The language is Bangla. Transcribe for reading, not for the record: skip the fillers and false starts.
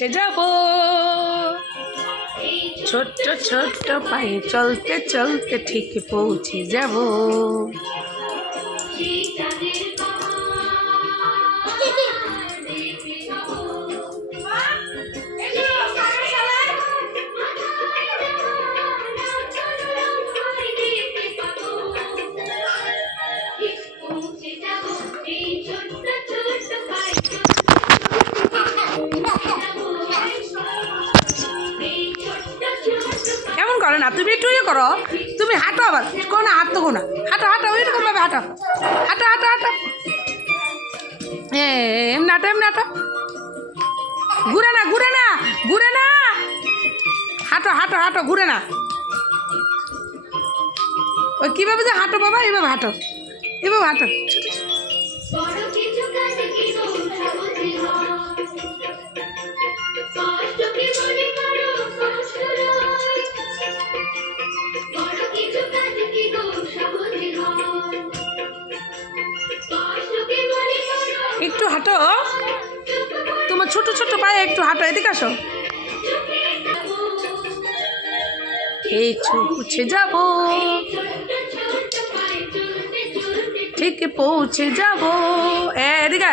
পৌঁছে যাব ছোট্ট ছোট্ট পায়ে চলতে চলতে ঠিক পৌঁছে যাব। কেমন করো না তুমি একটু ইয়ে করো, তুমি হাঁটো আবার কোনো না, হাঁটতো কোনো হাঁটো হাঁটো ওইরকম ভাবে হাঁটো হাঁটো হাঁটো হাঁটো এমনি হাঁটো এমনি হাঁটো, ঘুরে না ঘুরে না ঘুরে না, হাঁটো হাঁটো হাঁটো ঘুরে না, ওই কীভাবে যে হাঁটো বাবা, এইভাবে হাঁটো এভাবে হাঁটো। একটু হাঁটো, তোমার ছোট ছোট পায়ে একটু হাঁটো, এদিকে আসো। এই পৌঁছে যাব ঠিক পৌঁছে যাব, এদিকে